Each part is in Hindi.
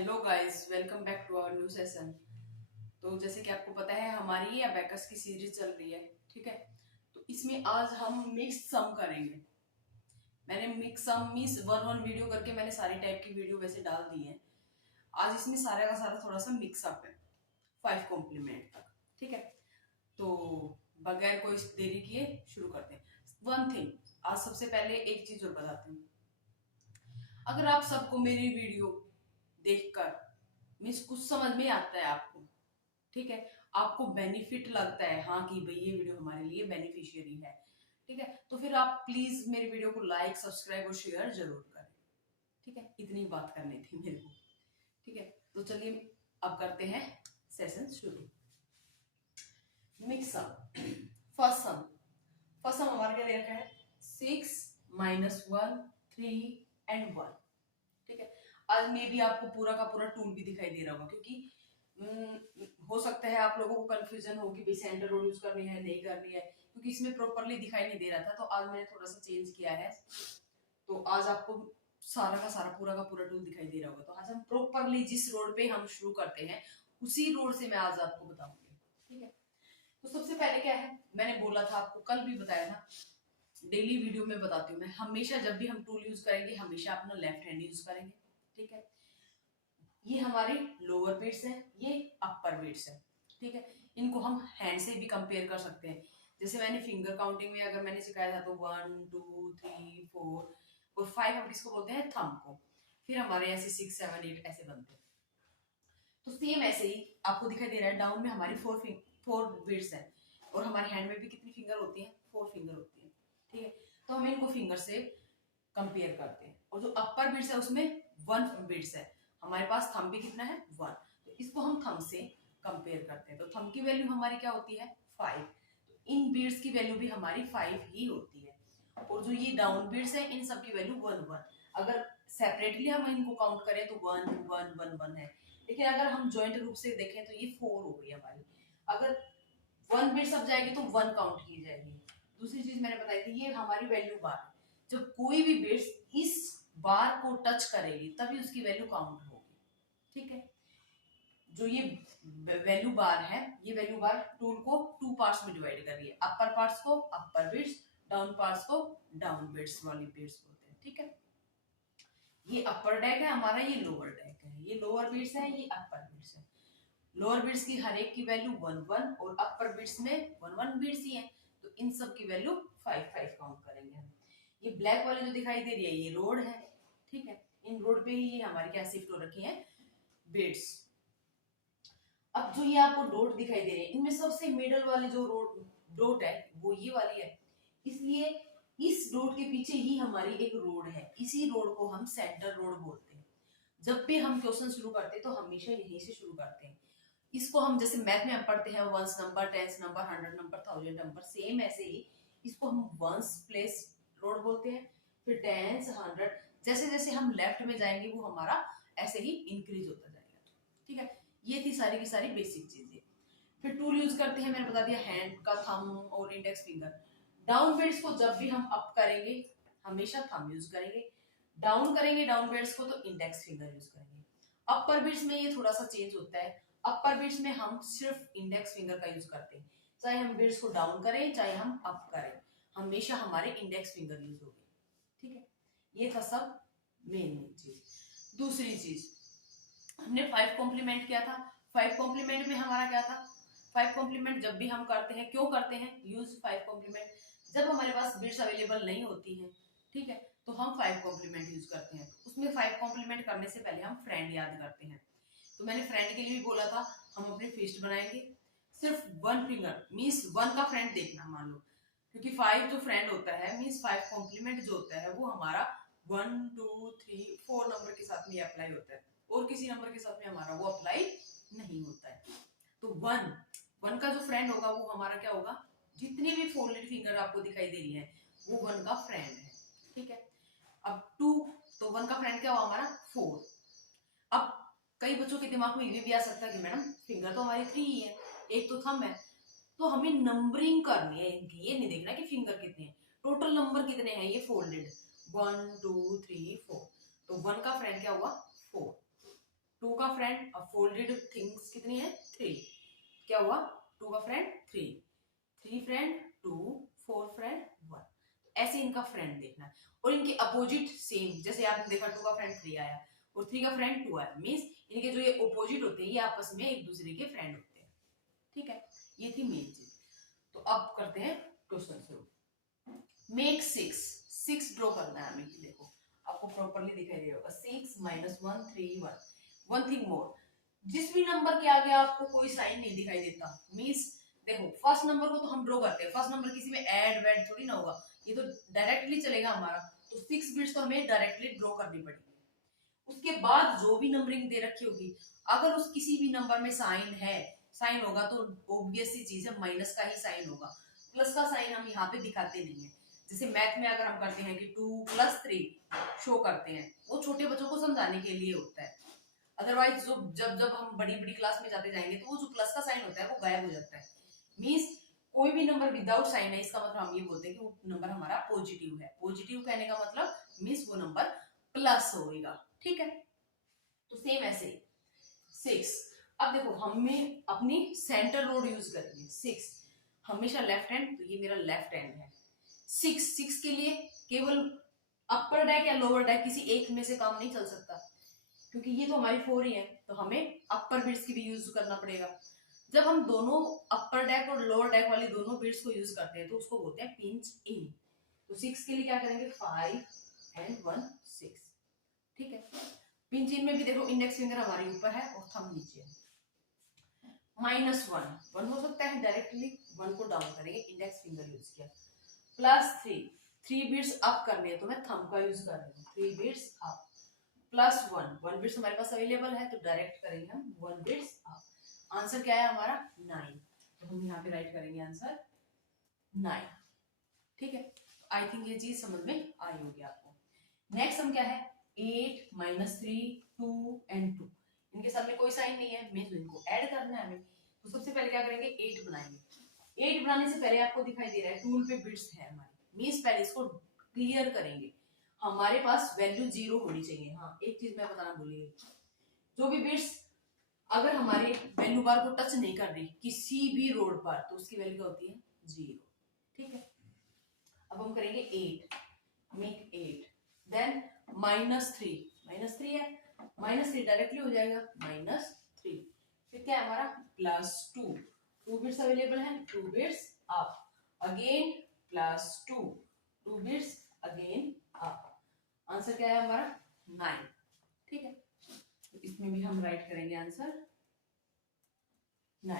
Hello guys, welcome back to our new session. तो जैसे कि आपको पता है हमारी ये अबेकस की सीरीज चल रही है। ठीक है, तो इसमें आज हम मिक्स सम करेंगे। मैंने mix sum means one one video करके मैंने सारी टाइप की वीडियो वैसे डाल दी है। आज इसमें सारा का सारा थोड़ा सा मिक्स अप है, 5 कॉम्प्लीमेंट तक। ठीक है, तो बगैर कोई देरी किए शुरू करते हैं। वन थिंग, आज सबसे पहले एक चीज और बताते हैं। अगर आप सबको मेरी वीडियो देखकर मीन्स कुछ समझ में आता है आपको, ठीक है, आपको बेनिफिट लगता है, हाँ कि भाई ये वीडियो हमारे लिए बेनिफिशियरी है, ठीक है, तो फिर आप प्लीज मेरी वीडियो को लाइक सब्सक्राइब और शेयर जरूर करें। ठीक है, इतनी बात करनी थी मेरे को। ठीक है, तो चलिए अब करते हैं सेशन शुरू। मिक्स सम, फर्स्ट सम। फर्स्ट सम हमारा क्या दे रखा है? 6 -1 3 एंड 1। ठीक है, आज मे भी आपको पूरा का पूरा टूल भी दिखाई दे रहा होगा, क्योंकि हो सकता है आप लोगों को कंफ्यूजन हो कि भाई सेंटर रोड यूज करनी है नहीं करनी है, क्योंकि इसमें प्रॉपरली दिखाई नहीं दे रहा था। तो आज मैंने थोड़ा सा चेंज किया है, तो आज आपको सारा का सारा पूरा का पूरा टूल दिखाई दे रहा होगा। तो आज हम प्रॉपरली जिस रोड पे हम शुरू करते हैं उसी रोड से मैं आज आपको बताऊंगी। ठीक है, तो सबसे पहले क्या है, मैंने बोला था आपको, कल भी बताया था, डेली वीडियो में बताती हूँ मैं, हमेशा जब भी हम टूल यूज करेंगे हमेशा अपना लेफ्ट हैंड यूज करेंगे। ठीक है, ये हमारे लोअर बीट्स हैं, ये अपर बीट्स हैं। ठीक है, इनको हम हैंड से भी कंपेयर कर सकते हैं। जैसे मैंने फिंगर काउंटिंग में अगर मैंने सिखाया था तो 1 2 3 4 और 5 हम किसको बोलते हैं? थंब को। फिर हमारे ऐसे 6 7 8 ऐसे बनते हैं। तो सेम ऐसे ही आपको दिखाई दे रहा है, डाउन में हमारी फोर बीट्स है, और हमारे हैंड में भी कितनी फिंगर होती है? 4 फिंगर होती है। ठीक है, तो हम इनको फिंगर से कंपेयर करते हैं, और जो अपर बिट्स है उसमें 1 बिट्स है। हमारे पास थंब भी कितना है? 1। तो इसको हम थंब से कंपेयर करते हैं, तो थंब की वैल्यू हमारी क्या होती है? 5। तो इन बिट्स की वैल्यू भी हमारी 5 ही होती है, और जो ये डाउन बिट्स है इन सब की वैल्यू 1 1। अगर सेपरेटली हम इनको काउंट करें तो 1 1 1 1 है, लेकिन अगर हम ज्वाइंट रूप से देखें तो ये 4 हो गई हमारी। अगर 1 बिट सब जाएगी तो 1 काउंट की जाएगी। दूसरी चीज मैंने बताई थी, ये हमारी वैल्यू बार, जब कोई भी बिट्स इस बार को टच करेगी तभी उसकी वैल्यू काउंट होगी। ठीक है, जो ये वैल्यू बार है, ये वैल्यू बार टूल को 2 पार्ट्स में डिवाइड कर रही है। अपर पार्ट्स को अपर बिट्स, डाउन पार्ट्स को डाउन बिट्स वाली बिट्स बोलते हैं। ठीक है, ये अपर डेक है हमारा, ये लोअर डेक है, ये लोअर बिट्स है, ये अपर बिट्स है। लोअर बिट्स की हर एक की वैल्यू 1 1 और अपर बिट्स में 1 1 बिट्स ही है, तो इन सब की वैल्यू 5 5 काउंट करेंगे हम। ये ब्लैक वाली जो दिखाई दे रही है ये रोड है। ठीक है, इन रोड पे ही हमारी क्या शिफ्ट हो रखी है? बिट्स। अब जो ये आपको डॉट दिखाई दे रहे हैं, इनमें सबसे मिडल वाली जो रोड डॉट है वो ये वाली है, इसलिए इस रोड के पीछे ही हमारी एक रोड है, इसी रोड को हम सेंटर रोड बोलते हैं। जब भी हम क्वेश्चन शुरू करते हैं तो हमेशा यहीं से शुरू करते हैं। इसको हम जैसे मैथ में हम पढ़ते हैं ones number, tens number, hundred number, thousand number, same ऐसे ही इसको हम वंस प्लेस रोड बोलते हैं। फिर टेंस, हंड्रेड, जैसे जैसे हम लेफ्ट में जाएंगे वो हमारा ऐसे ही इंक्रीज होता जाएगा। ठीक है, ये थी सारी की सारी बेसिक चीजें। फिर टूल यूज करते हैं, मैंने बता दिया, हैंड का, थंब और इंडेक्स फिंगर। डाउन बिट्स को जब भी हम अप करेंगे हमेशा थंब यूज करेंगे, डाउन करेंगे डाउन बिट्स को तो इंडेक्स फिंगर यूज करेंगे। अपर बिट्स में ये थोड़ा सा चेंज होता है, अपर बिट्स में हम सिर्फ इंडेक्स फिंगर का यूज करते हैं, चाहे हम बिट्स को डाउन करें चाहे हम अप करें, हमेशा हमारे इंडेक्स फिंगर यूज होगी। ठीक है, ये था सब मेन चीज। दूसरी चीज, हमने 5 कॉम्प्लीमेंट किया था। 5 कॉम्प्लीमेंट में हमारा क्या था? 5 कॉम्प्लीमेंट जब भी हम करते हैं, क्यों करते हैं यूज 5 कॉम्प्लीमेंट? जब हमारे पास बिट्स अवेलेबल नहीं होती है, ठीक है, तो हम 5 कॉम्प्लीमेंट यूज करते हैं। उसमें 5 कॉम्प्लीमेंट करने से पहले हम फ्रेंड याद करते हैं। तो मैंने फ्रेंड के लिए भी बोला था, हम अपने फिस्ट बनाएंगे, सिर्फ 1 फिंगर मीन्स 1 का फ्रेंड देखना मान लो, क्योंकि 5 जो फ्रेंड होता है मीन्स 5 कॉम्प्लीमेंट जो होता है वो हमारा 1 2 3 4 नंबर के साथ में अप्लाई होता है, और किसी नंबर के साथ में हमारा वो अप्लाई नहीं होता है। तो 1 का जो फ्रेंड होगा वो हमारा क्या होगा? जितनी भी फोल्डेड फिंगर आपको दिखाई दे रही है वो 1 का फ्रेंड है। ठीक है, अब 2, तो 1 का फ्रेंड क्या हुआ हमारा? 4। अब कई बच्चों के दिमाग में ये भी आ सकता है कि मैडम फिंगर तो हमारी 3 ही है, एक तो थंब है, तो हमें नंबरिंग करनी है इनकी, ये नहीं देखना कि फिंगर कितने हैं, टोटल नंबर कितने हैं ये फोल्डेड, 1 2 3 4। तो 1 का फ्रेंड क्या हुआ? 4। 2 का फ्रेंड, अब फोल्डेड थिंग्स कितनी है 3, क्या हुआ 2 का फ्रेंड 3, 3 फ्रेंड 2, 4 फ्रेंड 1, ऐसे इनका फ्रेंड देखना है और इनके अपोजिट सेम, जैसे आपने देखा 2 का फ्रेंड 3 आया और 3 का फ्रेंड 2 आया, मींस इनके जो ये अपोजिट होते हैं ये आपस में एक दूसरे के फ्रेंड होते हैं, ठीक है। ये थी मेन चीज। तो अब करते हैं क्वेश्चन शुरू। मेक 6 ड्रॉ करना है हमें, देखो आपको प्रॉपर्ली दिखाई दे रहा होगा 6 -1 3 1। वन थिंग मोर, जिस भी नंबर के आगे आपको कोई साइन नहीं दिखाई देता, मींस देखो फर्स्ट नंबर को तो हम ड्रॉ करते हैं, फर्स्ट नंबर किसी में ऐड वैड थोड़ी ना होगा, ये तो डायरेक्टली चलेगा हमारा, तो 6 बिट्स तो हमें डायरेक्टली ड्रॉ करनी पड़ेगी। उसके बाद जो भी नंबरिंग दे रखी होगी, अगर उस किसी भी नंबर में साइन है, साइन होगा तो ऑब्वियस सी चीज है माइनस का ही साइन होगा, प्लस का साइन हम यहाँ पे दिखाते नहीं है। जैसे मैथ में अगर हम करते हैं कि 2 + 3 शो करते हैं, वो छोटे बच्चों को समझाने के लिए होता है, अदरवाइज जो जब जब हम बड़ी बड़ी क्लास में जाते जाएंगे तो वो जो प्लस का साइन होता है वो गायब हो जाता है। मींस कोई भी नंबर विदाउट साइन है, इसका मतलब हम ये बोलते हैं कि वो नंबर हमारा पॉजिटिव है। पॉजिटिव कहने का मतलब मींस वो नंबर प्लस होगा, ठीक है। तो सेम ऐसे 6, अब देखो हमें अपनी सेंटर रोड यूज करेंगे। 6 हमेशा लेफ्ट हैंड, तो ये मेरा लेफ्ट हैंड है। 6 के लिए केवल अपर डेक या लोअर डेक किसी एक में से काम नहीं चल सकता, क्योंकि ये तो हमारी 4 ही है, तो हमें अपर बिट्स की भी यूज करना पड़ेगा। जब हम दोनों अपर डेक और लोअर डेक वाली दोनों बिट्स को यूज करते हैं तो उसको बोलते हैं पिंच इन। तो 6 के लिए क्या करेंगे 5 and 1 6, ठीक है। पिंच इन में भी देखो इंडेक्स फिंगर हमारे ऊपर है और थंब नीचे है। -1 1 हो सकता है, डायरेक्टली 1 को डाउन करेंगे, इंडेक्स फिंगर यूज किया। +3 3 बिट्स अप करने हैं तो मैं थंब का यूज कर रही हूँ, 3 बिट्स अप। +1 1 बिट्स हमारे पास अवेलेबल है तो डायरेक्ट करेंगे हम 1 बिट्स अप। आंसर क्या है हमारा 9, तो हम यहाँ पे राइट करेंगे आंसर 9, ठीक है। आई थिंक ये चीज समझ में आई होगी आपको। नेक्स्ट हम क्या है 8 -3 2 and 2, इनके सामने कोई साइन नहीं है, मींस इनको ऐड करना है हमें। तो सबसे पहले क्या करेंगे 8 बनाएंगे। 8 बनाने से पहले आपको दिखाई दे रहा है टूल पे बिट्स है हमारे, मींस पहले इसको क्लियर करेंगे। हमारे पास वैल्यू 0 होनी चाहिए। हाँ एक चीज मैं बताना भूल गई, जो भी बिट्स अगर हमारे वैल्यू बार को टच नहीं कर रही किसी भी रोड पर, तो उसकी वैल्यू क्या होती है 0, ठीक है। अब हम करेंगे 8, मेक 8, देन -3 है, -3 डायरेक्टली हो जाएगा -3, फिर क्या है हमारा +2 2 बिट्स अवेलेबल है, 2 bits up, again +2 2 bits again up. Answer क्या है हमारा 9, ठीक है। तो इसमें भी हम राइट करेंगे आंसर 9।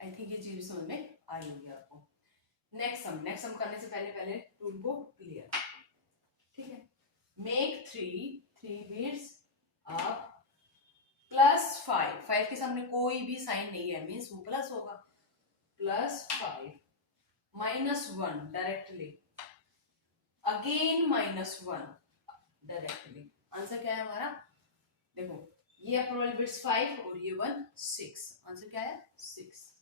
आई थिंक ये चीज समझ में आई होगी आपको। नेक्स्ट सम करने से पहले टूल को क्लियर, ठीक है। मेक 3 बिट्स अप +5 5 के सामने कोई भी साइन नहीं है, मींस वो प्लस होगा। +5 -1 डायरेक्टली, अगेन -1 डायरेक्टली। आंसर क्या है हमारा, देखो ये अपर वाली बिट्स 5 और ये 1 6, आंसर क्या है 6,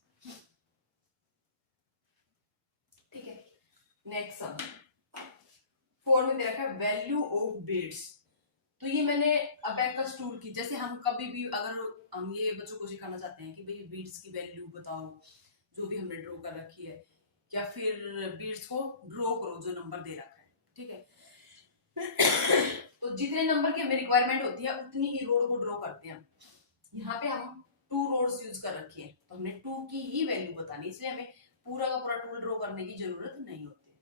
ठीक है। नेक्स्ट सम 4 में दे रखा है वैल्यू ऑफ बिट्स। तो ये मैंने अबेकस टूल की, जैसे हम कभी भी अगर हम ये बच्चों को सिखाना चाहते हैं कि भाई बिट्स की वैल्यू बताओ जो भी हमने ड्रॉ कर रखी है, या फिर बिट्स को ड्रॉ करो जो नंबर दे रखा है, ठीक है। तो जितने नंबर की हमें रिक्वायरमेंट होती है उतनी ही रोड को ड्रॉ करते हैं। यहाँ पे हम 2 रोड्स यूज कर रखी है, तो हमने 2 की ही वैल्यू बतानी, इसलिए हमें पूरा का पूरा टूल ड्रॉ करने की जरूरत नहीं होती।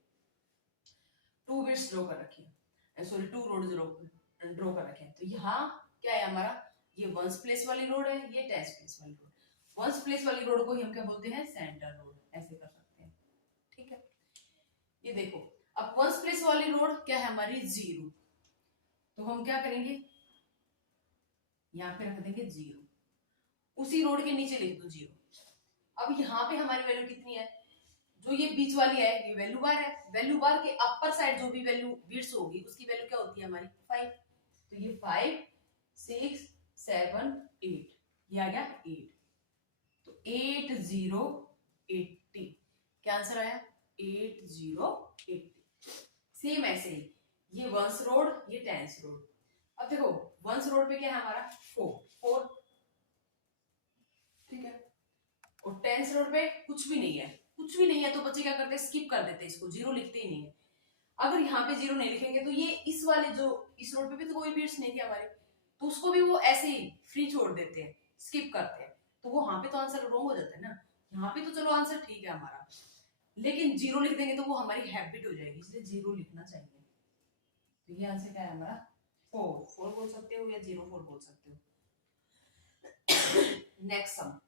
2 बिट्स ड्रॉ कर रखी है, सॉरी 2 रोड ड्रॉ कर रखे हैं। तो यहाँ क्या है हमारा, ये 1s प्लेस वाली रोड है, ये 10s प्लेस वाली रोड। 1s प्लेस वाली रोड को ही हम क्या बोलते हैं सेंटर रोड, ऐसे कर सकते हैं, ठीक है। ये देखो अब 1s प्लेस वाली रोड क्या है हमारी 0, तो हम क्या करेंगे यहाँ पे रख देंगे 0, उसी रोड के नीचे लिख दो 0। अब यहाँ पे हमारी वैल्यू कितनी है, जो ये बीच वाली है ये वैल्यू बार है, वैल्यू बार के अपर साइड जो भी वैल्यू बिट्स होगी उसकी वैल्यू क्या होती है हमारी 5, तो ये 5 6 7 8, ये आ गया 8, तो 8 0 80, क्या आंसर आया 8 0 80। सेम ऐसे ही ये 1s रोड ये 10s रोड, अब देखो वंस रोड पे क्या है हमारा 4, ठीक है, और टेंस रोड पे कुछ भी नहीं है, कुछ भी नहीं है, तो बच्चे क्या करते हैं, स्किप कर देते हैं इसको, जीरो लिखते ही नहीं है। अगर यहाँ पे जीरो नहीं लिखेंगे तो ये इस वाले जो इस रोड पे भी तो कोई बीट्स नहीं थी हमारे, तो उसको भी वो ऐसे ही फ्री छोड़ देते हैं, स्किप करते हैं, तो वो यहाँ पे तो आंसर रॉन्ग हो जाता है ना। यहाँ पे तो चलो आंसर ठीक है हमारा, लेकिन जीरो लिख देंगे तो वो हमारी हैबिट हो जाएगी, इसलिए जीरो लिखना चाहिए। तो ये आंसर क्या है हमारा 4 बोल सकते हो या 04 बोल सकते हो। नेक्स्ट सम,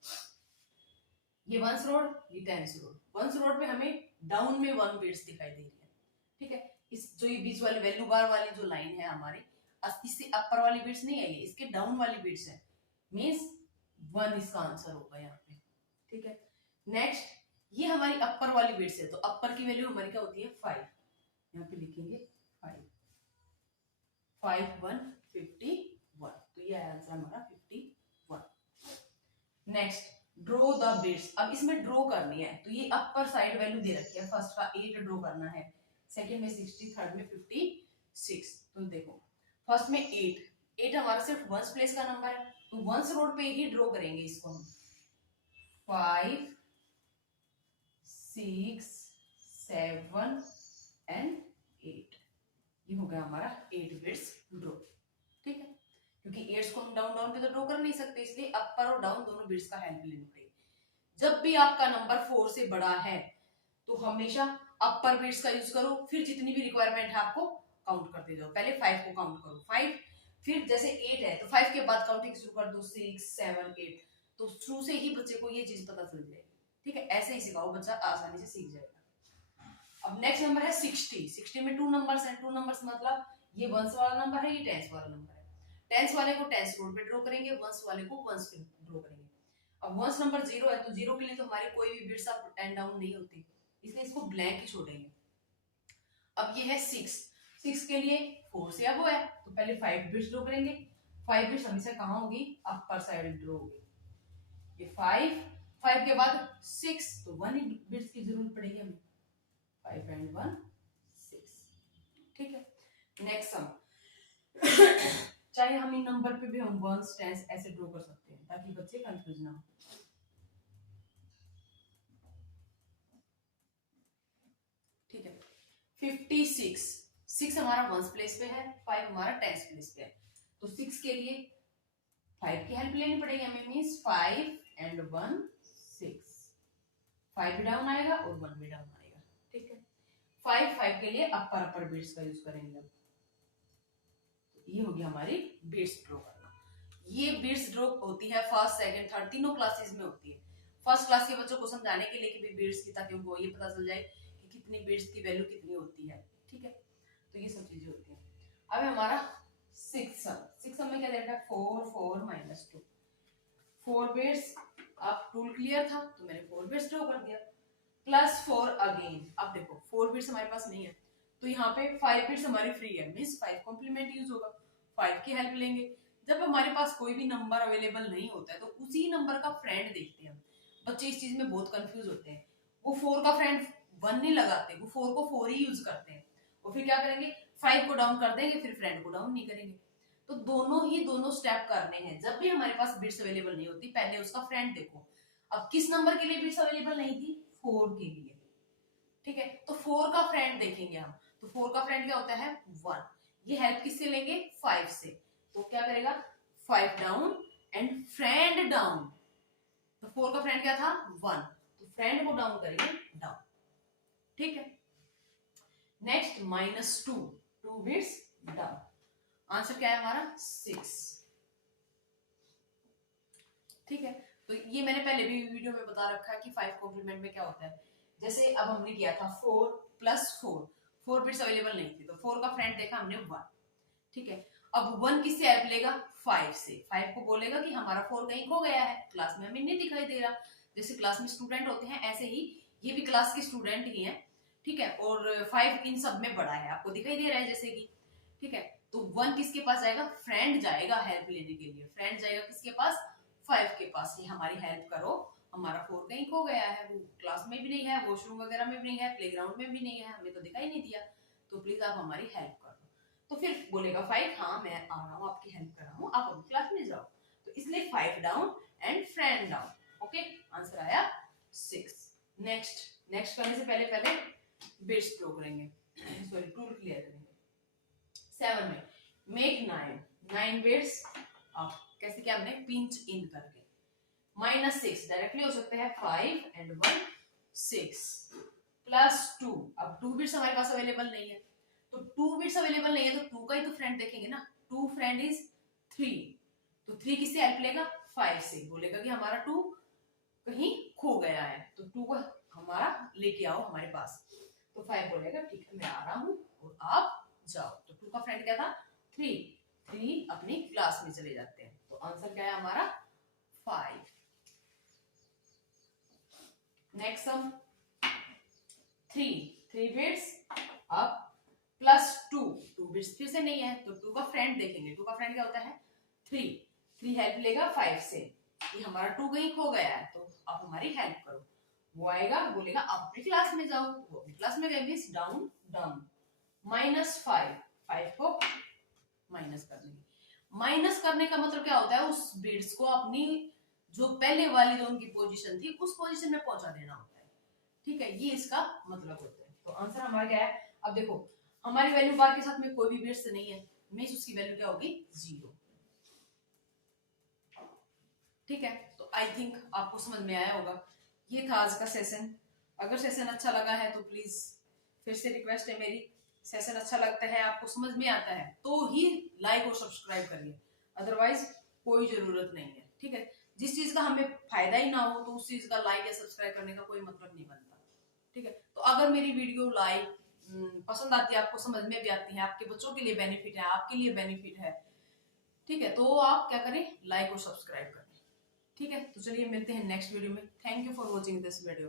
ये वंस रोड, ये टेंस रोड। वंस रोड पे हमें डाउन में 1 बिट्स दिखाई दे रही है, ठीक है। इस जो ये बीच वाली वैल्यू बार वाली जो लाइन है हमारी, इससे अपर वाली बिट्स नहीं है, ये इसके डाउन वाली बिट्स है, मींस 1 इसका आंसर होगा यहाँ पे, ठीक है। नेक्स्ट, ये हमारी अपर वाली बिट्स है, तो अपर की वैल्यू हमारी क्या होती है 5, यहाँ पे लिखेंगे 5, 5 1 51, तो ये आंसर हमारा 51। Next, draw the bits. अब इसमें ड्रॉ करनी है, तो ये अपर साइड वैल्यू दे रखी है, फर्स्ट का 8 ड्रॉ करना है, सेकंड में 60, थर्ड में 56। तुम देखो फर्स्ट में 8 हमारा सिर्फ वंस प्लेस का नंबर है, तो वंस रोड पे ही ड्रॉ करेंगे इसको हम। 5 6 7 एंड 8, ये हो गया हमारा 8 बिट्स ड्रॉ, ठीक है। क्योंकि 8 को हम डाउन डाउन पे तो ड्रॉ कर नहीं सकते, इसलिए अपर और डाउन दोनों बिट्स का हेल्प लेनी पड़ेगी। जब भी आपका नंबर 4 से बड़ा है तो हमेशा अपर बिट्स का यूज करो, फिर जितनी भी रिक्वायरमेंट है आपको काउंट करते जाओ। पहले 5 को काउंट करो, 5, फिर जैसे 8 है तो 5 के बाद काउंटिंग शुरू कर दो, 6 7 8, तो शुरू से ही बच्चे को ये चीज पता चल जाएगी, ठीक है। ऐसे ही सिखाओ, बच्चा आसानी से सीख जाएगा। अब नेक्स्ट नंबर है 60 में 2 नंबर्स हैं, 2 नंबर्स मतलब ये वंस वाला नंबर है, ये टेंस वाला नंबर है। टेंस वाले को टेंस रोड पे ड्रॉ करेंगे, वंस वाले को वंस पे ड्रॉ करेंगे। अब वंस नंबर 0 है, तो 0 के लिए तो हमारे कोई भी बिट्स अप एंड डाउन नहीं होती, इसलिए इसको ब्लैंक ही छोड़ेंगे। अब ये है 6 के लिए 4 से अब है, तो पहले 5 बिट्स ड्रॉ करेंगे। 5 बिट्स हमेशा कहाँ होगी, अपर साइड ड्रॉ होगी। ये 5 के बाद 6, तो 1 बिट्स की जरूरत पड़ेगी हमें, 5 एंड 1 6, ठीक है। नेक्स्ट सम, चाहे हम इन नंबर पे भी हम वंस टेंस ऐसे ड्रॉ कर सकते हैं, ताकि बच्चे कंफ्यूज ना हो। ठीक है, 56 हमारा वंस प्लेस पे है, 5 हमारा टेंस प्लेस पे है, तो 6 के लिए 5 की हेल्प लेनी पड़ेगी हमें, मींस 5 एंड 1 6, 5 भी डाउन आएगा और 1 भी डाउन आएगा, ठीक है। 5 के लिए अपर बिट्स का यूज करेंगे। ये होगी हमारी बिट्स ड्रॉ करना। ये बिट्स ड्रॉ होती है फर्स्ट सेकंड थर्ड तीनों क्लासेस में होती है। फर्स्ट क्लास के बच्चों को समझाने के लिए कि भी बिट्स की, ताकि उनको ये पता चल जाए कि कितनी बिट्स की वैल्यू कितनी होती है, ठीक है। तो ये सब चीजें होती हैं। अब हमारा 6 में क्या देखा है, 4 4 -2, 4 बिट्स। अब टूल क्लियर था तो मैंने 4 बिट्स ड्रॉ कर दिया, +4 अगेन। अब देखो 4 बिट्स हमारे पास नहीं है, तो यहाँ पे 5 बिट्स हमारी फ्री है, मींस 5 कॉम्प्लीमेंट यूज होगा, 5 की हेल्प लेंगे। जब हमारे पास कोई भी नंबर अवेलेबल नहीं होता है तो उसी नंबर का फ्रेंड देखते हैं हम। बच्चे इस चीज में बहुत कंफ्यूज होते हैं, वो 4 का फ्रेंड 1 नहीं लगाते, वो 4 को 4 ही यूज करते हैं, और फिर क्या करेंगे 5 को डाउन कर देंगे, फिर फ्रेंड को डाउन नहीं करेंगे। तो दोनों स्टेप करने हैं। जब भी हमारे पास बिट्स अवेलेबल नहीं होती, पहले उसका फ्रेंड देखो। अब किस नंबर के लिए बिट्स अवेलेबल नहीं थी, 4 के लिए, ठीक है। तो 4 का फ्रेंड देखेंगे हम, तो 4 का फ्रेंड क्या होता है 1। ये हेल्प किससे लेंगे, 5 से, तो क्या करेगा 5 डाउन एंड फ्रेंड डाउन। तो 4 का फ्रेंड क्या था 1, तो फ्रेंड को डाउन करेंगे डाउन, ठीक है। नेक्स्ट -2, 2 बिट्स डाउन, आंसर क्या है हमारा 6, ठीक है। तो ये मैंने पहले भी वीडियो में बता रखा है कि 5 कॉम्प्लीमेंट में क्या होता है। जैसे अब हमने किया था 4 + 4 बिट्स अवेलेबल नहीं थी, तो 4 का फ्रेंड देखा हमने 1, ठीक है। अब 1 किससे हेल्प लेगा, 5 से। 5 को बोलेगा कि हमारा 4 कहीं खो गया है, क्लास में हमें नहीं दिखाई दे रहा। जैसे क्लास में स्टूडेंट होते हैं, ऐसे ही ये भी क्लास के स्टूडेंट ही है, ठीक है। और 5 इन सब में बड़ा है, आपको दिखाई दे रहा है जैसे कि, ठीक है। तो 1 किसके पास जाएगा, फ्रेंड जाएगा हेल्प लेने के लिए। फ्रेंड जाएगा किसके पास, 5 के पास, कि हमारी हेल्प करो, हमारा 4 कहीं खो गया है, वो क्लास में भी नहीं है, वॉशरूम वगैरह में भी नहीं है, प्लेग्राउंड में भी नहीं है, हमें तो दिखाई नहीं दिया, तो प्लीज आप हमारी हेल्प कर दो। तो फिर बोलेगा 5, हाँ मैं आ रहा हूँ, आपकी हेल्प कर रहा हूँ, आप अपनी क्लास में जाओ। तो इसलिए 5 down and friend down. Okay, answer आया 6। नेक्स्ट करने से पहले बिट्स ड्रॉ करेंगे, सॉरी टूल क्लियर करेंगे। 7 में मेक 9 बिट्स आप कैसे क्या हमने पिंच इन करके। -6 डायरेक्टली हो सकते हैं 5 एंड 1 6 +2। अब 2 बिट्स हमारे पास अवेलेबल नहीं है, तो 2 बिट्स अवेलेबल नहीं है तो 2 का ही तो फ्रेंड देखेंगे ना। 2 फ्रेंड इज 3, तो 3 किससे हेल्प लेगा 5 से, बोलेगा कि हमारा 2 कहीं खो गया है, तो 2 को हमारा लेके आओ हमारे पास। तो 5 बोलेगा ठीक है मैं आ रहा हूँ और आप जाओ। तो 2 का फ्रेंड क्या था 3 अपनी क्लास में चले जाते हैं। तो आंसर क्या है हमारा 5। नेक्स्ट सम 3 बिट्स अब +2 बिट्स फिर से नहीं है तो 2 का फ्रेंड देखेंगे। 2 का फ्रेंड क्या होता है 3 हेल्प लेगा 5 से कि हमारा 2 कहीं खो गया है, तो आप हमारी हेल्प करो। वो आएगा बोलेगा आप अपनी क्लास में जाओ, वो अपनी क्लास में गए मींस डाउन डाउन। -5 को माइनस कर देंगे। माइनस करने का मतलब क्या होता है उस बिट्स को अपनी जो पहले वाली जो उनकी पोजीशन थी उस पोजीशन में पहुंचा देना होता है। ठीक है, ये इसका मतलब होता है। तो आंसर हमारा क्या है, अब देखो हमारी वैल्यू बार के साथ में कोई भी बिट्स नहीं है, मींस उसकी वैल्यू क्या होगी 0। ठीक है, तो आई थिंक आपको समझ में आया होगा। ये था आज का सेशन। अगर सेशन अच्छा लगा है तो प्लीज फिर से रिक्वेस्ट है मेरी, सेशन अच्छा लगता है आपको समझ में आता है तो ही लाइक और सब्सक्राइब करिए, अदरवाइज कोई जरूरत नहीं है। ठीक है, जिस चीज का हमें फायदा ही ना हो तो उस चीज का लाइक या सब्सक्राइब करने का कोई मतलब नहीं बनता। ठीक है, तो अगर मेरी वीडियो लाइक पसंद आती है, आपको समझ में भी आती है, आपके बच्चों के लिए बेनिफिट है, आपके लिए बेनिफिट है, ठीक है, तो आप क्या करें लाइक और सब्सक्राइब करें। ठीक है, तो चलिए मिलते हैं नेक्स्ट वीडियो में। Thank you for watching this video.